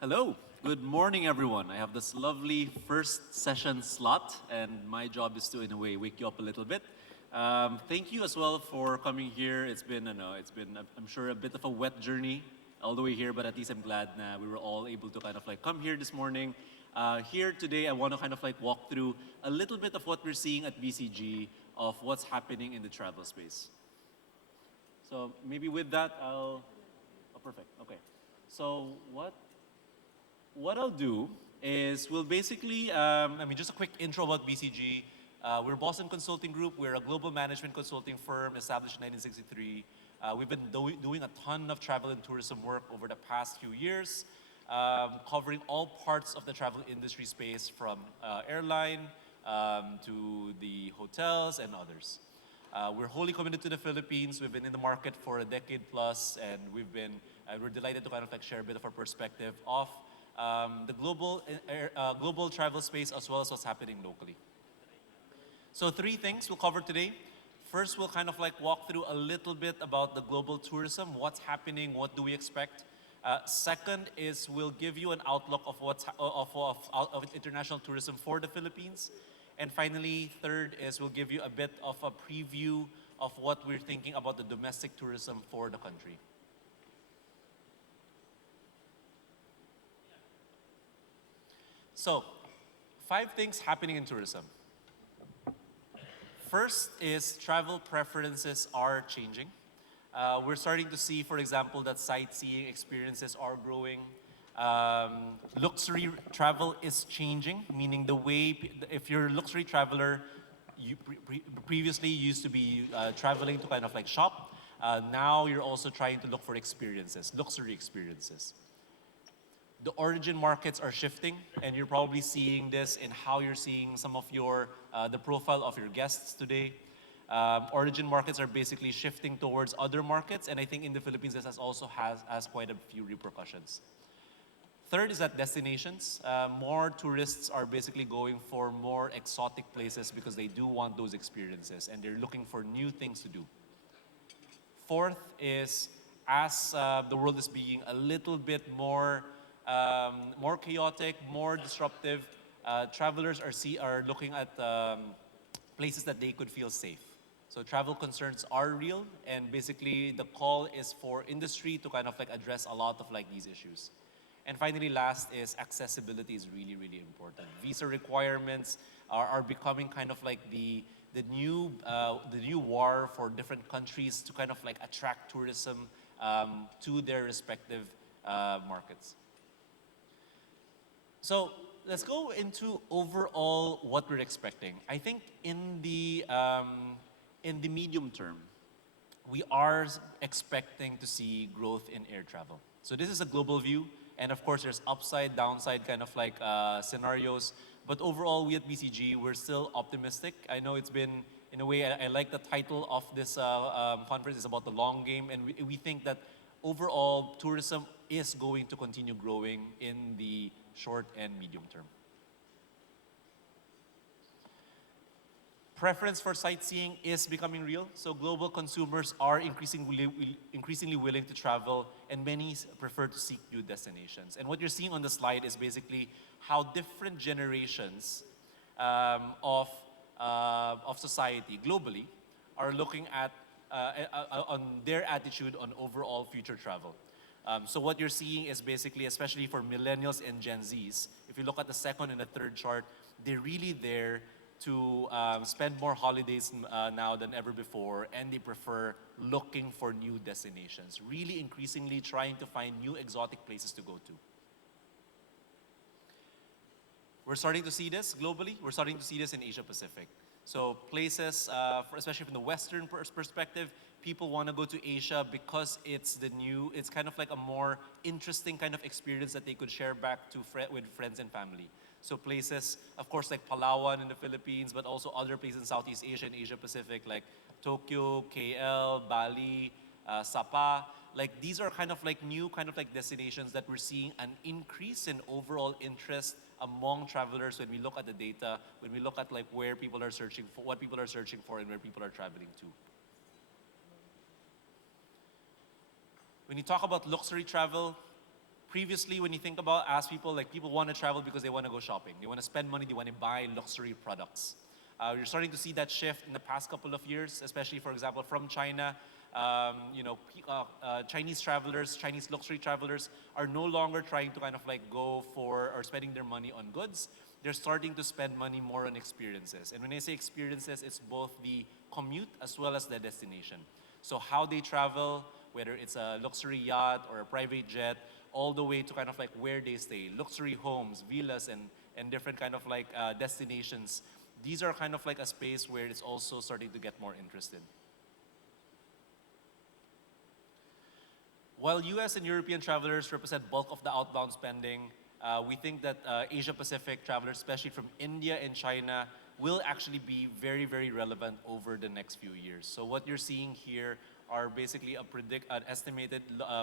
Hello, good morning everyone. I have this lovely first session slot and my job is to in a way wake you up a little bit. Thank you as well for coming here. I'm sure a bit of a wet journey all the way here, but at least I'm glad we were all able to kind of like come here this morning. Here today, I want to kind of like walk through a little bit of what we're seeing at BCG of what's happening in the travel space. So maybe with that, perfect, okay. So what I'll do is we'll basically, just a quick intro about BCG. We're Boston Consulting Group. We're a global management consulting firm established in 1963. We've been doing a ton of travel and tourism work over the past few years, covering all parts of the travel industry space from airline to the hotels and others. We're wholly committed to the Philippines. We've been in the market for a decade plus, and we're delighted to kind of like share a bit of our perspective of the global travel space as well as what's happening locally. So 3 things we'll cover today. First, we'll kind of like walk through a little bit about the global tourism, what's happening, what do we expect. Second is we'll give you an outlook of of international tourism for the Philippines. And finally, third is we'll give you a bit of a preview of what we're thinking about the domestic tourism for the country. So, 5 things happening in tourism. First is travel preferences are changing. We're starting to see, for example, that sightseeing experiences are growing. Luxury travel is changing, meaning the way, if you're a luxury traveler, you previously used to be traveling to kind of like shop. Now you're also trying to look for experiences, luxury experiences. The origin markets are shifting, and you're probably seeing this in how you're seeing some of the profile of your guests today. Origin markets are basically shifting towards other markets, and I think in the Philippines this also has quite a few repercussions. Third is that destinations. More tourists are basically going for more exotic places because they do want those experiences, and they're looking for new things to do. Fourth is as the world is being a little bit more chaotic, more disruptive, travelers are looking at places that they could feel safe. So travel concerns are real, and basically the call is for industry to kind of like address a lot of like these issues. And finally, last is accessibility is really, really important. Visa requirements are becoming kind of like the new war for different countries to kind of like attract tourism to their respective markets. So let's go into overall what we're expecting. I think in the medium term, we are expecting to see growth in air travel. So this is a global view, and of course there's upside, downside kind of like scenarios. But overall, we at BCG, we're still optimistic. I know it's been, in a way, I like the title of this conference is about the long game, and we think that overall tourism is going to continue growing in the short and medium term. Preference for sightseeing is becoming real, so global consumers are increasingly willing to travel, and many prefer to seek new destinations. And what you're seeing on the slide is basically how different generations of society globally are looking at on their attitude on overall future travel. So what you're seeing is basically, especially for millennials and Gen Zs, if you look at the second and the third chart, they're really there to spend more holidays now than ever before, and they prefer looking for new destinations, really increasingly trying to find new exotic places to go to. We're starting to see this globally. We're starting to see this in Asia Pacific. So places, especially from the Western perspective, people want to go to Asia because it's kind of like a more interesting kind of experience that they could share back to with friends and family. So places, of course, like Palawan in the Philippines, but also other places in Southeast Asia and Asia Pacific, like Tokyo, KL, Bali, Sapa. Like these are kind of like new kind of like destinations that we're seeing an increase in overall interest among travelers when we look at the data, when we look at like where people are searching for, what people are searching for, and where people are traveling to. When you talk about luxury travel, Previously, when you think about, ask people, like people want to travel because they want to go shopping. They want to spend money, they want to buy luxury products. You're starting to see that shift in the past couple of years, especially, for example, from China. Chinese travelers, Chinese luxury travelers are no longer trying to kind of like go for or spending their money on goods. They're starting to spend money more on experiences. And when I say experiences, it's both the commute as well as the destination. So how they travel, whether it's a luxury yacht or a private jet, all the way to kind of like where they stay, luxury homes, villas, and different kind of like destinations. These are kind of like a space where it's also starting to get more interested. While US and European travelers represent bulk of the outbound spending, we think that Asia Pacific travelers, especially from India and China, will actually be very, very relevant over the next few years. So what you're seeing here are basically an estimated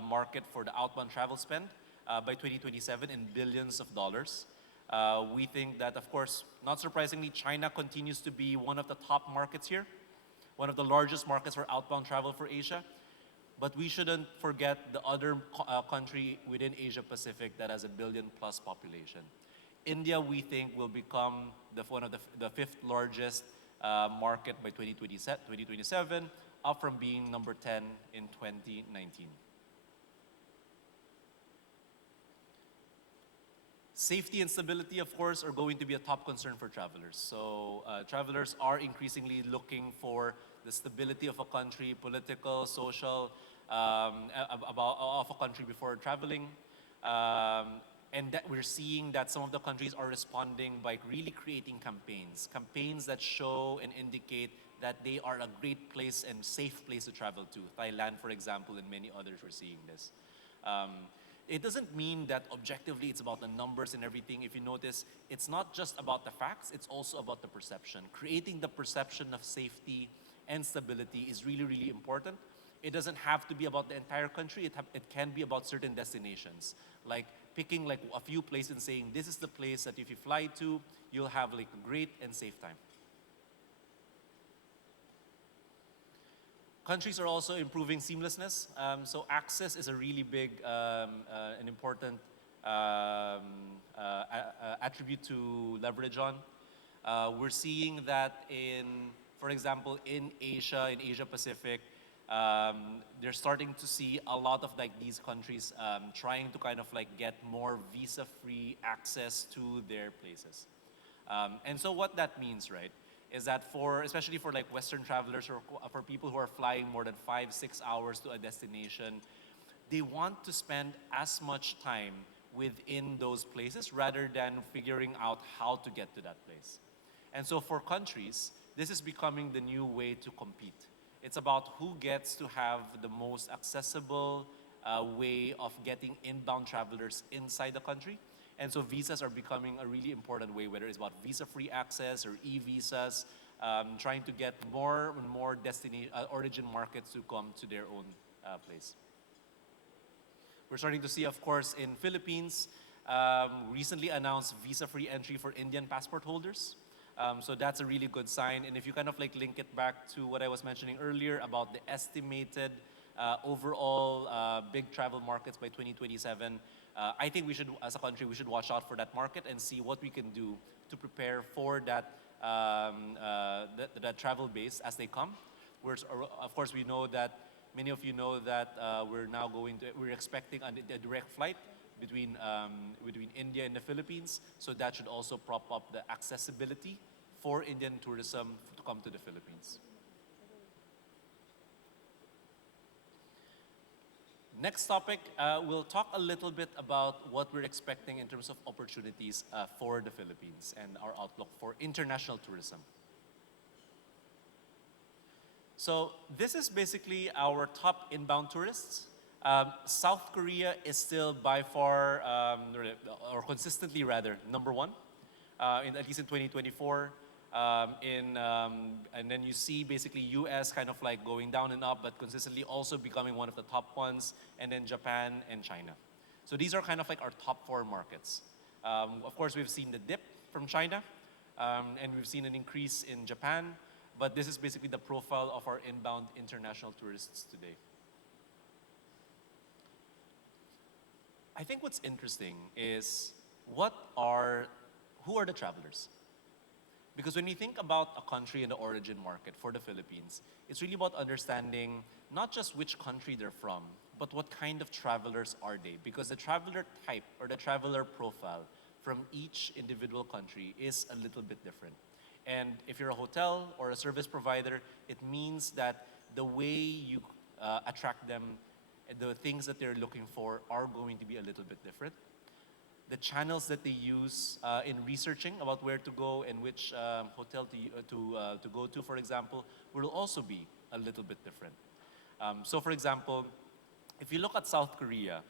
market for the outbound travel spend by 2027 in billions of dollars. We think that, of course, not surprisingly, China continues to be one of the top markets here, one of the largest markets for outbound travel for Asia. But we shouldn't forget the other country within Asia Pacific that has a billion-plus population. India, we think, will become one of the fifth largest market by 2027, up from being number 10 in 2019. Safety and stability, of course, are going to be a top concern for travelers. So travelers are increasingly looking for the stability of a country, political, social, of a country before traveling. And that we're seeing that some of the countries are responding by really creating campaigns that show and indicate that they are a great place and safe place to travel to. Thailand, for example, and many others, we're seeing this. It doesn't mean that objectively it's about the numbers and everything. If you notice, it's not just about the facts, it's also about the perception. Creating the perception of safety and stability is really, really important. It doesn't have to be about the entire country. It can be about certain destinations, like picking like a few places and saying, this is the place that if you fly to, you'll have like a great and safe time. Countries are also improving seamlessness. So access is a really big and important attribute to leverage on. We're seeing that for example, in Asia Pacific, they're starting to see a lot of like these countries trying to kind of like get more visa-free access to their places. And so what that means, right, is that especially for like Western travelers or for people who are flying more than 5-6 hours to a destination, they want to spend as much time within those places rather than figuring out how to get to that place. And so for countries, this is becoming the new way to compete. It's about who gets to have the most accessible way of getting inbound travelers inside the country. And so visas are becoming a really important way, whether it's about visa-free access or e-visas, trying to get more and more origin markets to come to their own place. We're starting to see, of course, in Philippines, recently announced visa-free entry for Indian passport holders. So that's a really good sign. And if you kind of like link it back to what I was mentioning earlier about the estimated overall big travel markets by 2027, I think we should, as a country, we should watch out for that market and see what we can do to prepare for that travel base as they come. Of course, we know that many of you know that we're expecting a direct flight between India and the Philippines. So that should also prop up the accessibility for Indian tourism to come to the Philippines. Next topic, we'll talk a little bit about what we're expecting in terms of opportunities for the Philippines and our outlook for international tourism. So this is basically our top inbound tourists. South Korea is still by far, or consistently rather, number one, at least in 2024. And then you see basically US kind of like going down and up, but consistently also becoming one of the top ones, and then Japan and China. So these are kind of like our top 4 markets. Of course, we've seen the dip from China, and we've seen an increase in Japan, but this is basically the profile of our inbound international tourists today. I think what's interesting is what are, who are the travelers? Because when we think about a country in the origin market for the Philippines, it's really about understanding not just which country they're from, but what kind of travelers are they? Because the traveler type or the traveler profile from each individual country is a little bit different. And if you're a hotel or a service provider, it means that the way you attract them, the things that they're looking for are going to be a little bit different. The channels that they use in researching about where to go and which hotel to go to, for example, will also be a little bit different. So for example, if you look at South Korea,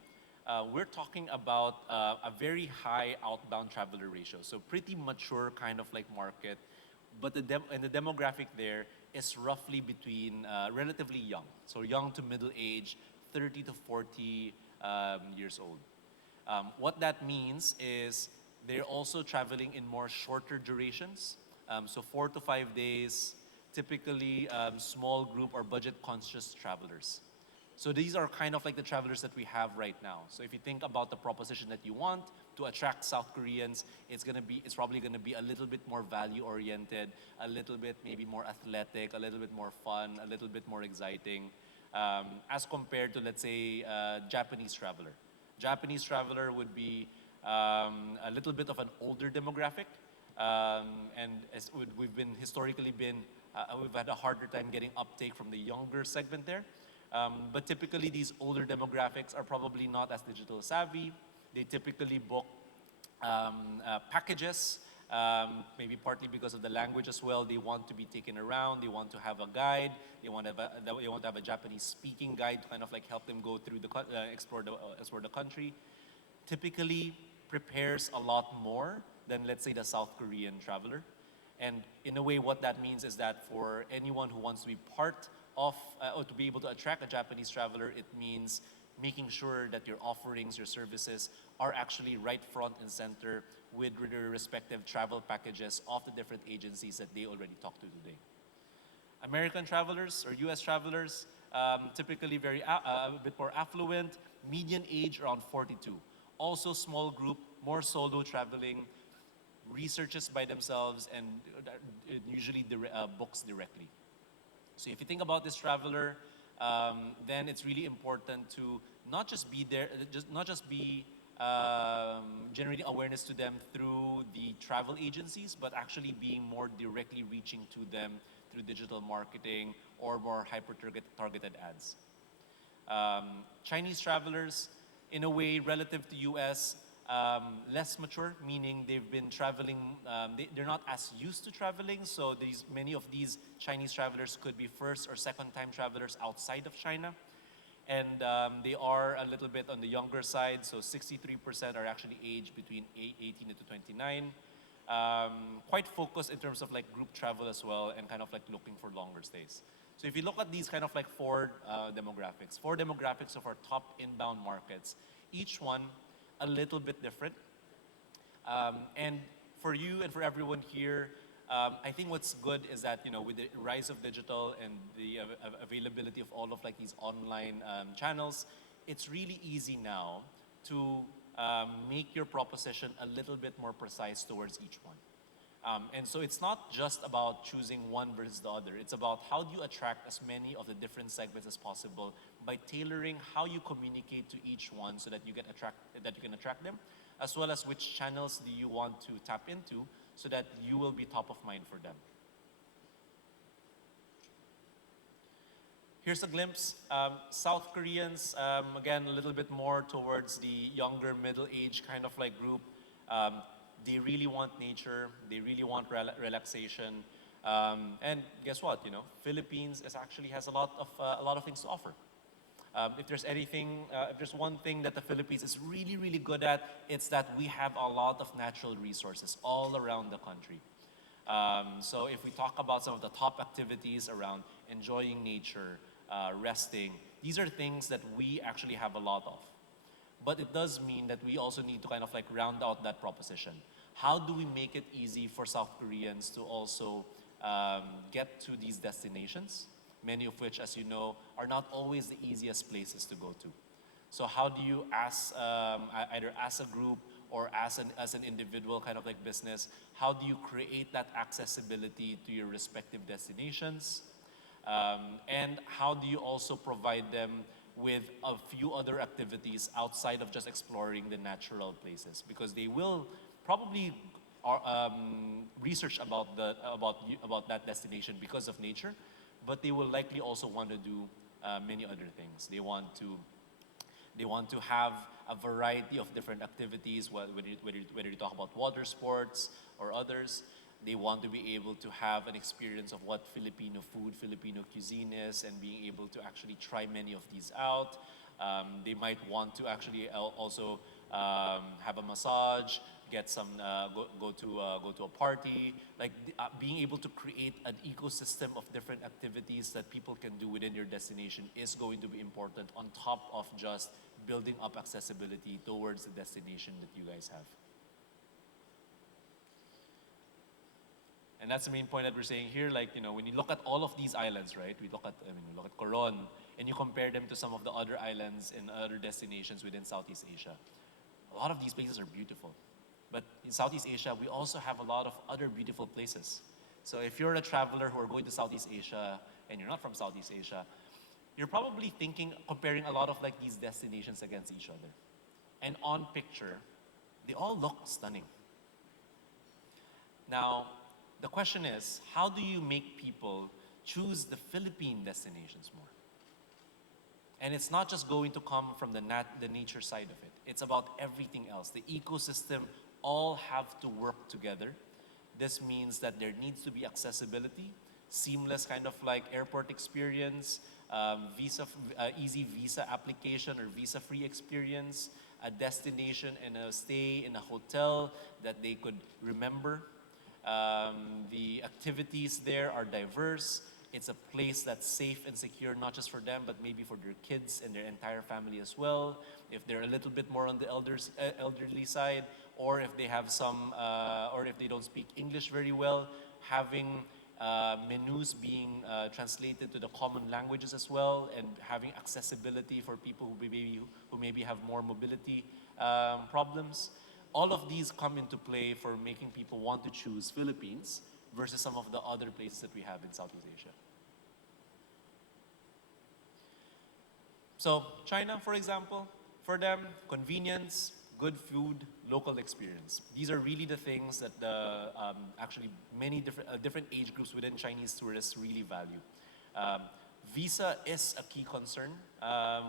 we're talking about a very high outbound traveler ratio. So pretty mature kind of like market, but and the demographic there is roughly between relatively young. So young to middle age, 30 to 40 years old. What that means is they're also traveling in more shorter durations. So 4 to 5 days, typically small group or budget conscious travelers. So these are kind of like the travelers that we have right now. So if you think about the proposition that you want to attract South Koreans, it's probably gonna be a little bit more value oriented, a little bit maybe more athletic, a little bit more fun, a little bit more exciting, as compared to, let's say, Japanese traveler. Japanese traveler would be a little bit of an older demographic, and we've had a harder time getting uptake from the younger segment there. But typically these older demographics are probably not as digital savvy. They typically book packages, maybe partly because of the language as well. They want to be taken around, they want to have a guide, they want to have a Japanese speaking guide to kind of like help them go through explore the country. Typically prepares a lot more than, let's say, the South Korean traveler. And in a way, what that means is that for anyone who wants to be part of, or to be able to attract a Japanese traveler, it means making sure that your offerings, your services are actually right front and center with their respective travel packages of the different agencies that they already talked to today. American travelers or US travelers, typically a bit more affluent, median age around 42. Also small group, more solo traveling, researches by themselves, and usually books directly. So if you think about this traveler, then it's really important to not just be there, not just be generating awareness to them through the travel agencies, but actually being more directly reaching to them through digital marketing or more hyper-targeted ads. Chinese travelers, in a way, relative to US, less mature, meaning they've been traveling, they're not as used to traveling, so many of these Chinese travelers could be first or second time travelers outside of China. And they are a little bit on the younger side, so 63% are actually aged between 18 to 29. Quite focused in terms of like group travel as well, and kind of like looking for longer stays. So if you look at these kind of like four demographics of our top inbound markets, each one a little bit different. And for you and for everyone here, I think what's good is that, you know, with the rise of digital and the availability of all of like these online channels, it's really easy now to make your proposition a little bit more precise towards each one. And so it's not just about choosing one versus the other. It's about how do you attract as many of the different segments as possible by tailoring how you communicate to each one so that you can attract them, as well as which channels do you want to tap into so that you will be top of mind for them. Here's a glimpse. South Koreans, again, a little bit more towards the younger middle age kind of like group. They really want nature, they really want relaxation. And guess what, you know, Philippines actually has a lot of things to offer. If there's one thing that the Philippines is really, really good at, it's that we have a lot of natural resources all around the country. So if we talk about some of the top activities around enjoying nature, resting, these are things that we actually have a lot of. But it does mean that we also need to kind of like round out that proposition. How do we make it easy for South Koreans to also get to these destinations? Many of which, as you know, are not always the easiest places to go to. So how do you, as either as a group or as an individual kind of like business, how do you create that accessibility to your respective destinations? And how do you also provide them with a few other activities outside of just exploring the natural places? Because they will probably research about that destination because of nature, but they will likely also want to do many other things. They want to have a variety of different activities, whether you talk about water sports or others. They want to be able to have an experience of what Filipino food, Filipino cuisine is, and being able to actually try many of these out. They might want to actually also have a massage, get some, go to a party. Like being able to create an ecosystem of different activities that people can do within your destination is going to be important on top of just building up accessibility towards the destination that you guys have. And that's the main point that we're saying here. Like, you know, when you look at all of these islands, right? We look at, we look at Coron, and you compare them to some of the other islands and other destinations within Southeast Asia. A lot of these places are beautiful. But in Southeast Asia, we also have a lot of other beautiful places. So if you're a traveler who are going to Southeast Asia and you're not from Southeast Asia, you're probably thinking, comparing a lot of like these destinations against each other. And on picture, they all look stunning. Now, the question is, how do you make people choose the Philippine destinations more? And it's not just going to come from the nature side of it. It's about everything else. The ecosystem all have to work together. This means that there needs to be accessibility, seamless kind of like airport experience, easy visa application or visa-free experience, a destination and a stay in a hotel that they could remember. The activities there are diverse. It's a place that's safe and secure, not just for them, but maybe for their kids and their entire family as well. If they're a little bit more on the elderly side, or if they have some, or if they don't speak English very well, having menus being translated to the common languages as well, and having accessibility for people who maybe have more mobility problems. All of these come into play for making people want to choose Philippines versus some of the other places that we have in Southeast Asia. So China, for example, for them, convenience, good food, local experience. These are really the things that actually many different age groups within Chinese tourists really value. Visa is a key concern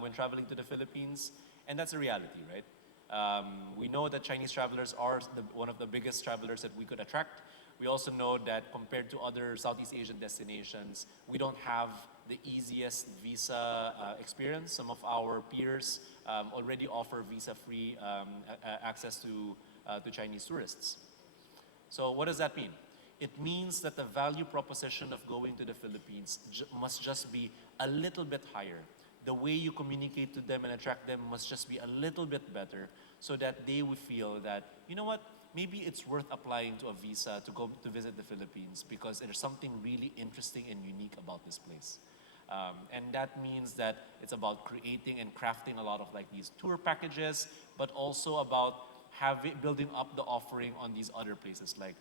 when traveling to the Philippines, and that's a reality, right? We know that Chinese travelers are one of the biggest travelers that we could attract. We also know that compared to other Southeast Asian destinations, we don't have the easiest visa experience. Some of our peers already offer visa-free access to Chinese tourists. So what does that mean? It means that the value proposition of going to the Philippines must just be a little bit higher. The way you communicate to them and attract them must just be a little bit better so that they would feel that, you know what, maybe it's worth applying to a visa to go to visit the Philippines because there's something really interesting and unique about this place. And that means that it's about creating and crafting a lot of like these tour packages, but also about building up the offering on these other places, like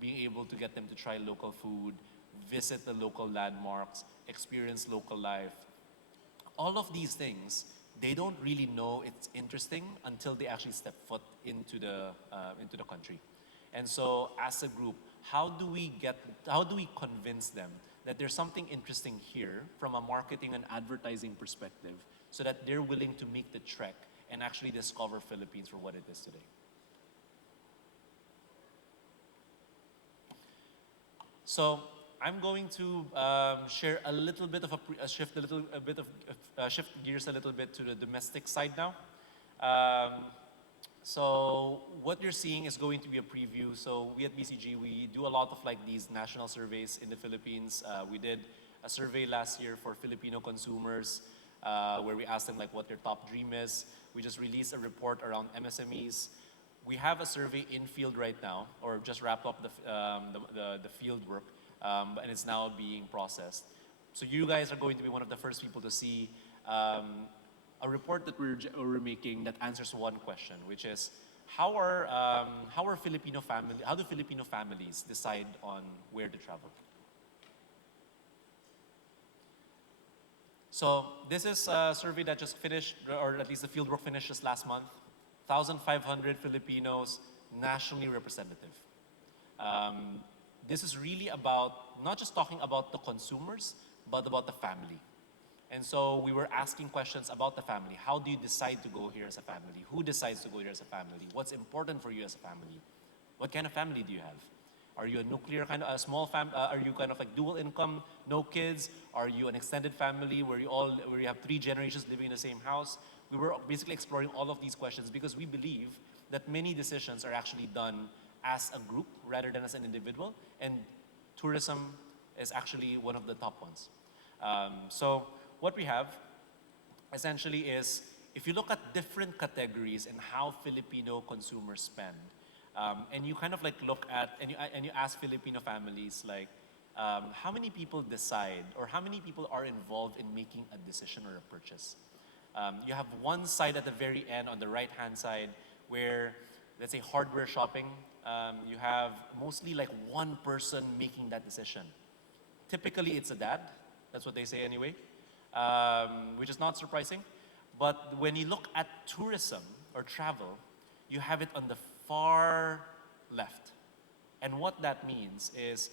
being able to get them to try local food, visit the local landmarks, experience local life. All of these things, they don't really know it's interesting until they actually step foot into the country. And so as a group, how do we convince them that there's something interesting here from a marketing and advertising perspective so that they're willing to make the trek and actually discover Philippines for what it is today? So I'm going to share a little bit of shift gears a little bit to the domestic side now. So what you're seeing is going to be a preview. So we at BCG, we do a lot of like these national surveys in the Philippines. We did a survey last year for Filipino consumers where we asked them like what their top dream is. We just released a report around MSMEs. We have a survey in field right now, or just wrapped up the field work. And it's now being processed. So you guys are going to be one of the first people to see a a report that we're making that answers one question, which is how are how do Filipino families decide on where to travel? So this is a survey that just finished, or at least the fieldwork finished just last month. 1,500 Filipinos, nationally representative. This is really about not just talking about the consumers, but about the family. And so we were asking questions about the family. How do you decide to go here as a family? Who decides to go here as a family? What's important for you as a family? What kind of family do you have? Are you a nuclear kind of a small family? Are you kind of like dual income, no kids? Are you an extended family where you have 3 generations living in the same house? We were basically exploring all of these questions because we believe that many decisions are actually done as a group rather than as an individual, and tourism is actually one of the top ones. So what we have essentially is, if you look at different categories and how Filipino consumers spend, and you kind of like look at, and you ask Filipino families like, how many people decide or how many people are involved in making a decision or a purchase? You have one side at the very end on the right-hand side where, let's say, hardware shopping, you have mostly like one person making that decision. Typically, it's a dad. That's what they say anyway, which is not surprising. But when you look at tourism or travel, you have it on the far left. And what that means is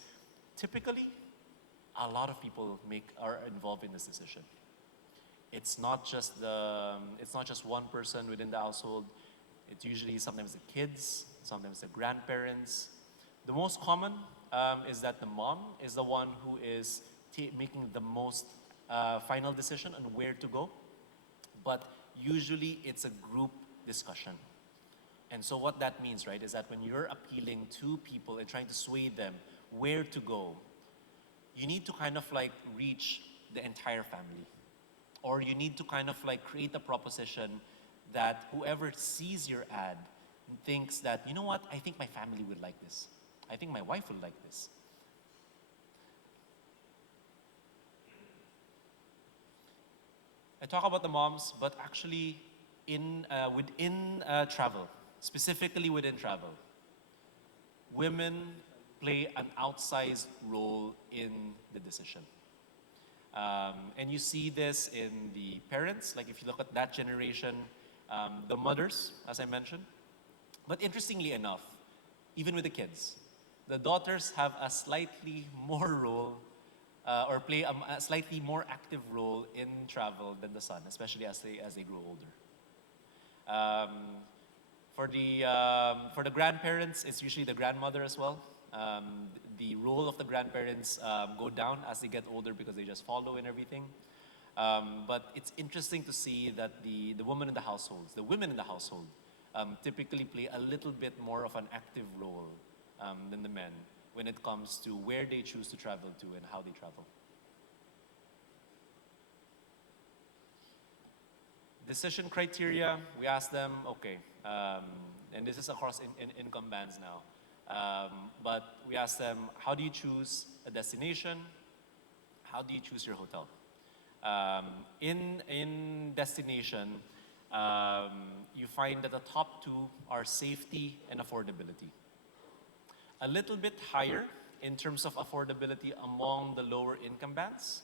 typically a lot of people are involved in this decision. It's not just one person within the household. It's usually sometimes the kids, sometimes the grandparents. The most common is that the mom is the one who is making the most final decision on where to go. But usually it's a group discussion. And so what that means, right, is that when you're appealing to people and trying to sway them where to go, you need to kind of like reach the entire family. Or you need to kind of like create a proposition that whoever sees your ad thinks that, you know what, I think my family would like this. I think my wife would like this. I talk about the moms, but actually within travel, specifically within travel, women play an outsized role in the decision. And you see this in the parents, like if you look at that generation, the mothers, as I mentioned. But interestingly enough, even with the kids, the daughters have a slightly more role or play a slightly more active role in travel than the son, especially as they grow older. For the grandparents, it's usually the grandmother as well. The role of the grandparents go down as they get older because they just follow and everything. But it's interesting to see that the women in the household, typically play a little bit more of an active role than the men when it comes to where they choose to travel to and how they travel. Decision criteria, we ask them, okay, and this is across income bands now, but we ask them, how do you choose a destination? How do you choose your hotel? In destination, you find that the top 2 are safety and affordability. A little bit higher in terms of affordability among the lower income bands.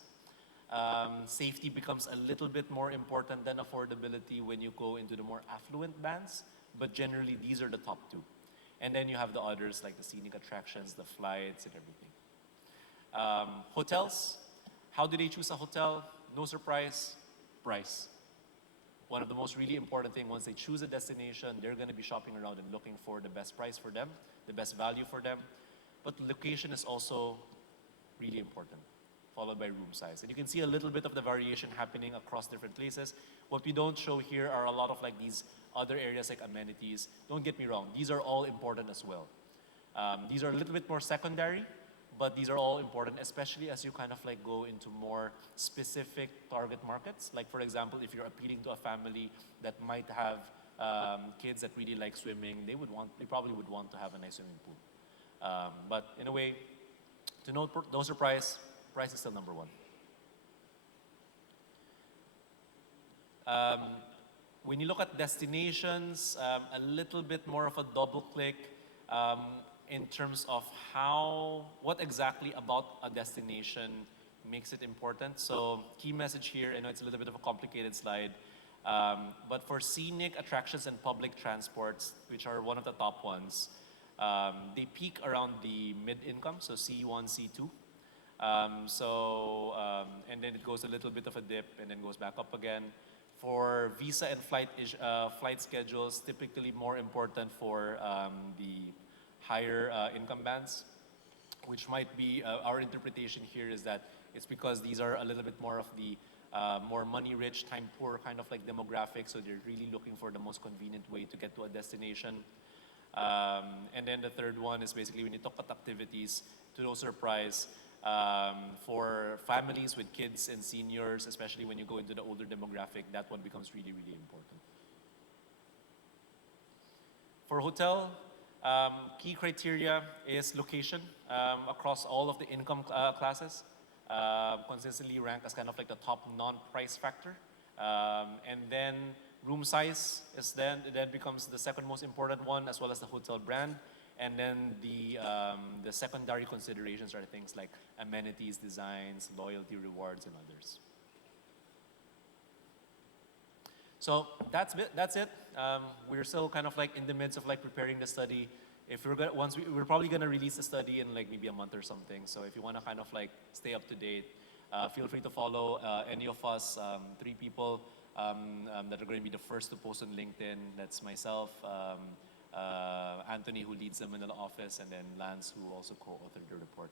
Safety becomes a little bit more important than affordability when you go into the more affluent bands, but generally these are the top 2. And then you have the others like the scenic attractions, the flights, and everything. Hotels, how do they choose a hotel? No surprise, price. One of the most really important things, once they choose a destination, they're going to be shopping around and looking for the best price for them, the best value for them. But location is also really important, followed by room size. And you can see a little bit of the variation happening across different places. What we don't show here are a lot of like these other areas like amenities. Don't get me wrong, these are all important as well. These are a little bit more secondary, but these are all important, especially as you kind of like go into more specific target markets. Like for example, if you're appealing to a family that might have kids that really like swimming, they probably would want to have a nice swimming pool. But in a way, to no surprise, price is still number 1. When you look at destinations, a little bit more of a double click um, in terms of what exactly about a destination makes it important. So key message here, I know it's a little bit of a complicated slide, but for scenic attractions and public transports, which are one of the top ones, they peak around the mid-income, so C1, C2. And then it goes a little bit of a dip and then goes back up again. For visa and flight schedules, typically more important for the higher income bands, which might be, our interpretation here is that it's because these are a little bit more of the more money-rich, time-poor kind of like demographic, so they're really looking for the most convenient way to get to a destination. And then the third one is basically when you talk about activities, to no surprise, for families with kids and seniors, especially when you go into the older demographic, that one becomes really, really important. For hotel, key criteria is location across all of the income classes. Consistently rank as kind of like the top non-price factor. And then room size then becomes the second most important one, as well as the hotel brand. And then the secondary considerations are things like amenities, designs, loyalty, rewards, and others. So that's it. We're still kind of like in the midst of like preparing the study. If we're probably gonna release the study in like maybe a month or something. So if you wanna kind of like stay up to date, feel free to follow any of us, 3 people that are going to be the first to post on LinkedIn. That's myself, Anthony, who leads the Manila office, and then Lance, who also co-authored the report.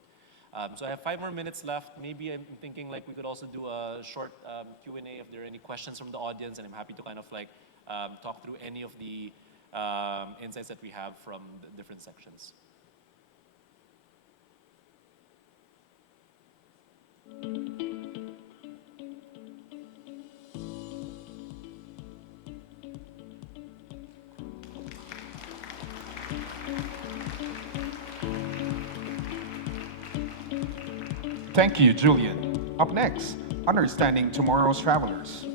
So I have 5 more minutes left. Maybe I'm thinking like we could also do a short Q&A if there are any questions from the audience, and I'm happy to kind of like talk through any of the insights that we have from the different sections. Thank you, Julian. Up next, understanding tomorrow's travelers.